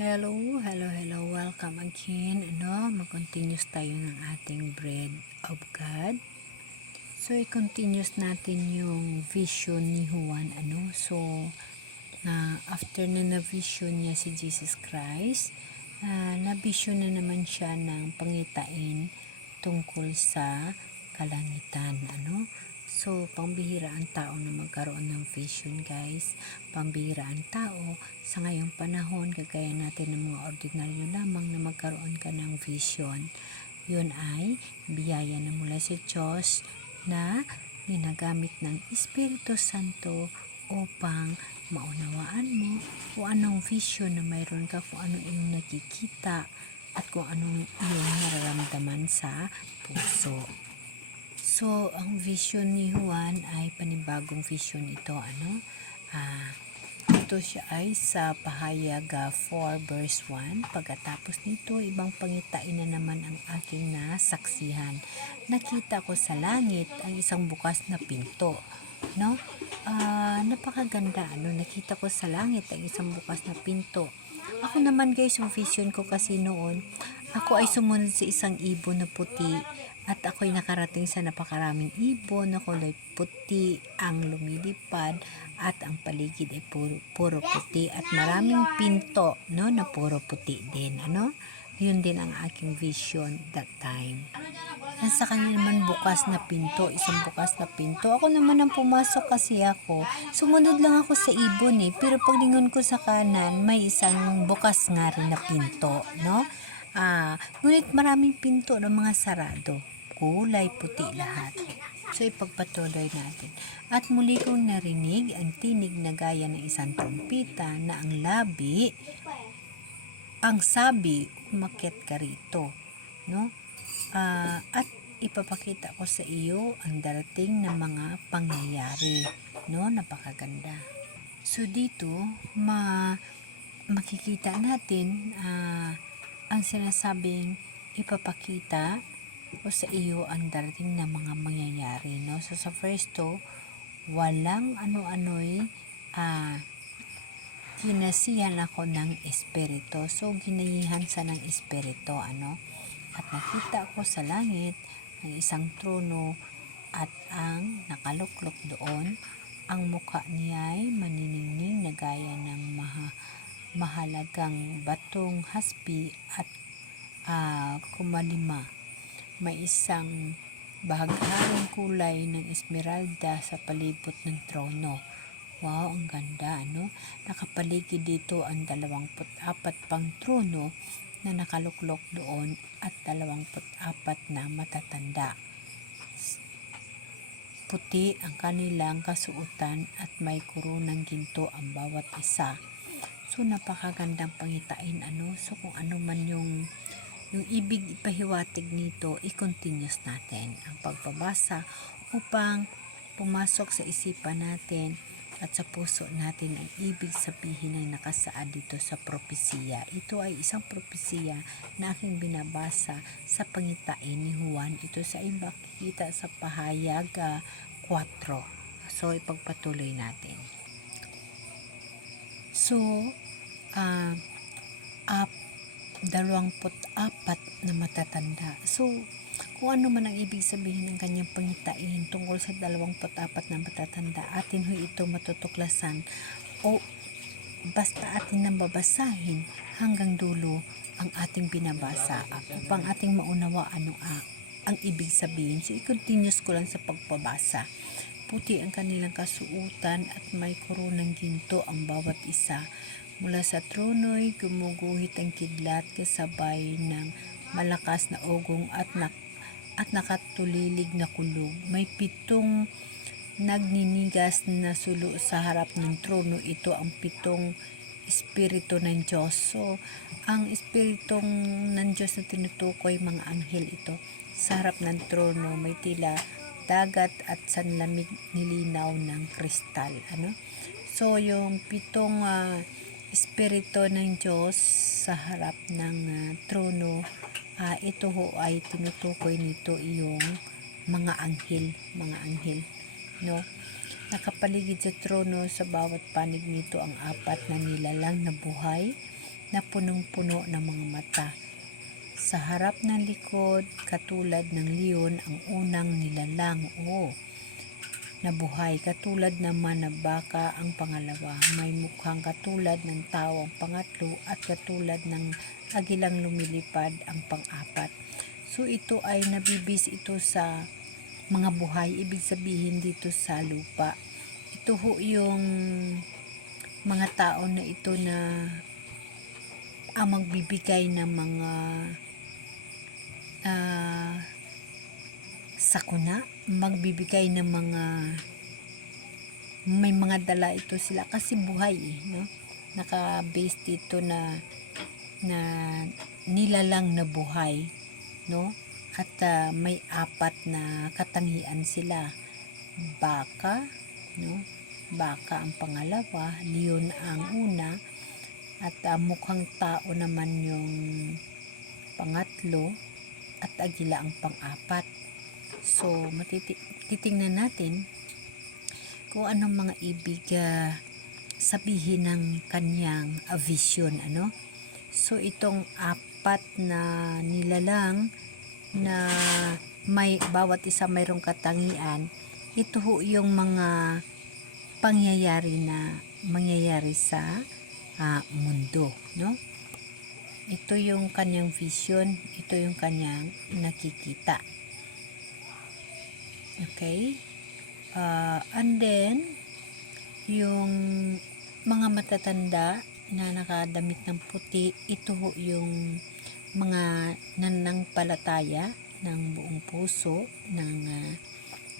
Hello, hello, hello. Welcome again. Mag-continuous tayo ng ating Bread of God. So, i-continuous natin yung vision ni Juan. After na vision niya si Jesus Christ, na-vision na naman siya ng pangitain tungkol sa kalangitan. So, pambihira ang tao na magkaroon ng vision, guys. Pambihira ang tao sa ngayong panahon, kagaya natin ng mga ordinaryo lamang na magkaroon ka ng vision. Yun ay biyaya na mula sa Diyos na ginagamit ng Espiritu Santo upang maunawaan mo kung anong vision na mayroon ka, kung ano yung nakikita at kung anong iyong nararamdaman sa puso. So, ang vision ni Juan ay panibagong vision ito. Ito siya ay sa pahayag 4 verse 1. Pagkatapos nito, ibang pangitain na naman ang aking nasaksihan. Nakita ko sa langit ang isang bukas na pinto. Napakaganda. Nakita ko sa langit ang isang bukas na pinto. Ako naman, guys, yung vision ko kasi noon, ako ay sumunod sa isang ibon na puti at ako'y nakarating sa napakaraming ibon na kulay puti ang lumilipad at ang paligid ay puro puti at maraming pinto na puro puti din. Yun din ang aking vision that time. At sa kanya naman bukas na pinto, isang bukas na pinto. Ako naman ang pumasok kasi ako. Sumunod lang ako sa ibon pero paglingon ko sa kanan, may isang bukas nga rin na pinto, ngunit maraming pinto ng mga sarado. Kulay puti lahat. So, ipagpatuloy natin. At muli kong narinig ang tinig na gaya ng isang trumpita na ang sabi, umakyat ka rito. At ipapakita ko sa iyo ang darating na mga pangyayari. Napakaganda. So, dito, makikita natin ang sinasabing ipapakita o sa iyo ang darating na mga mangyayari. So, sa first to, walang ano-ano'y kinasihan ako ng espiritu. So, ginayihan sa ng espiritu. At nakita ko sa langit ang isang trono at ang nakaluklok doon. Ang mukha niya ay maniningning na gaya ng mahalagang batong haspi at kumalima. May isang bahagharing kulay ng esmeralda sa palibot ng trono. Wow, ang ganda, Nakapaligid dito ang 24 pang trono na nakaluklok doon at 24 na matatanda. Puti ang kanilang kasuotan at may kurunang ginto ang bawat isa. So, napakagandang pangitain, So, kung ano man yung ibig ipahiwatig nito, i-continuous natin ang pagbabasa upang pumasok sa isipan natin at sa puso natin ang ibig sabihin ng nakasaad dito sa propesiya. Ito ay isang propesiya na aking binabasa sa pangitain ni Juan. Ito sa makikita sa pahayag 4. So, ipagpatuloy natin. So, 24 na matatanda. So, kung ano man ang ibig sabihin ng kanyang pangitain tungkol sa 24 na matatanda, atin ho ito matutuklasan o basta atin nang babasahin hanggang dulo ang ating binabasa upang ating maunawaan ang ibig sabihin. So, i-continuous ko lang sa pagbabasa. Puti ang kanilang kasuutan at may kurunang ginto ang bawat isa. Mula sa trono'y gumuguhit ang kidlat kasabay ng malakas na ugong at nakatulilig na kulog. May 7 nagninigas na sulo sa harap ng trono. Ito ang 7 espiritu ng Diyos. So, ang espiritong ng Diyos na tinutukoy, mga anghel ito. Sa harap ng trono may tila dagat at sanlamig nilinaw ng kristal. So, yung 7 espiritu ng Diyos sa harap ng trono, ito ho ay tinutukoy nito yung mga anghel, Nakapaligid sa trono sa bawat panig nito ang 4 na nilalang na buhay na punong-puno ng mga mata. Sa harap ng likod, katulad ng leon ang unang nilalang na buhay, katulad naman ng baka ang pangalawa. May mukhang katulad ng tao ang pangatlo, at katulad ng agilang lumilipad ang pang-apat. So ito ay nabibis ito sa mga buhay, ibig sabihin dito sa lupa. Ito ho yung mga tao na ito na magbibigay ng mga sakuna, magbibigay ng mga may mga dala ito sila kasi buhay no? Naka-base dito na nilalang na buhay, no? At may apat na katangian sila. Baka, no? Baka ang pangalawa, leon ang una, at mukhang tao naman yung pangatlo, at agila ang pang-apat. So, titingnan natin kung anong mga ibig sabihin ng kanyang vision, ano? So, itong apat na nilalang na bawat isa mayroong katangian, ito ho yung mga pangyayari na mangyayari sa mundo, no? Ito yung kanyang vision, ito yung kanyang nakikita. Okay? And then, yung mga matatanda na nakadamit ng puti, ito ho yung mga nananampalataya ng buong puso, ng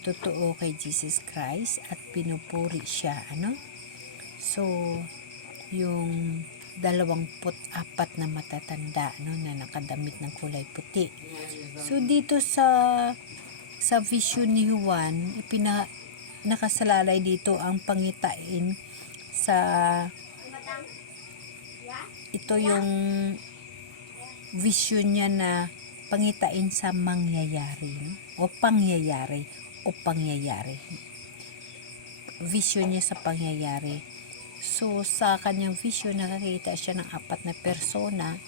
totoo kay Jesus Christ, at pinupuri siya, ano? So, yung 24 na matatanda, no, na nakadamit ng kulay puti. So dito sa vision ni Juan, nakasalalay dito ang pangitain sa ito yung vision niya na pangitain sa mangyayari, no? o pangyayari vision niya sa pangyayari. So, sa kanyang vision, nakakita siya ng 4 na persona,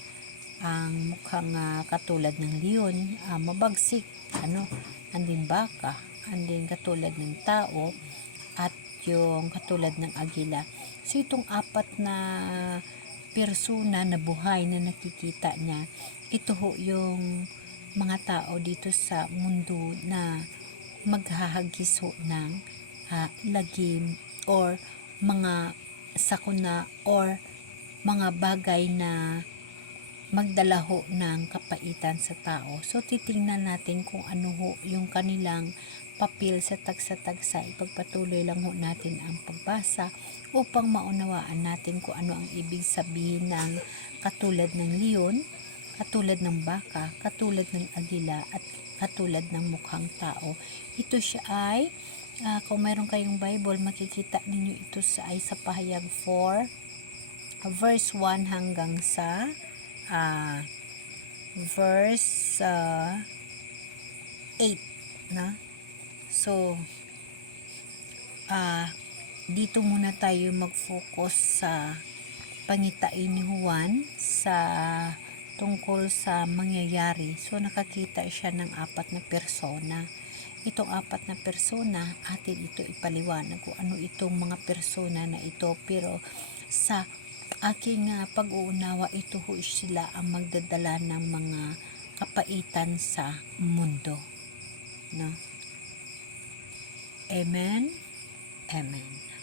ang mukhang katulad ng leon, mabagsik, anding baka, anding katulad ng tao, at yung katulad ng agila. So, itong 4 na persona na buhay na nakikita niya, ito ho yung mga tao dito sa mundo na maghahagis ho ng lagim or mga sakuna or mga bagay na magdala ho ng kapaitan sa tao. So titingnan natin kung ano ho yung kanilang papel sa tagsa-tagsa. Ipagpatuloy lang ho natin ang pagbasa upang maunawaan natin kung ano ang ibig sabihin ng katulad ng leon, katulad ng baka, katulad ng agila, at katulad ng mukhang tao. Ito siya ay kung mayroon kayong Bible, makikita ninyo ito ay sa Pahayag 4 verse 1 hanggang sa verse 8 na. So dito muna tayo mag-focus sa pangitain ni Juan sa tungkol sa mangyayari. So nakakita siya ng 4 na persona. Itong 4 na persona, atin ito ipaliwanag kung ano itong mga persona na ito, pero sa aking pag-uunawa, ito ho sila ang magdadala ng mga kapaitan sa mundo, no? Amen? Amen.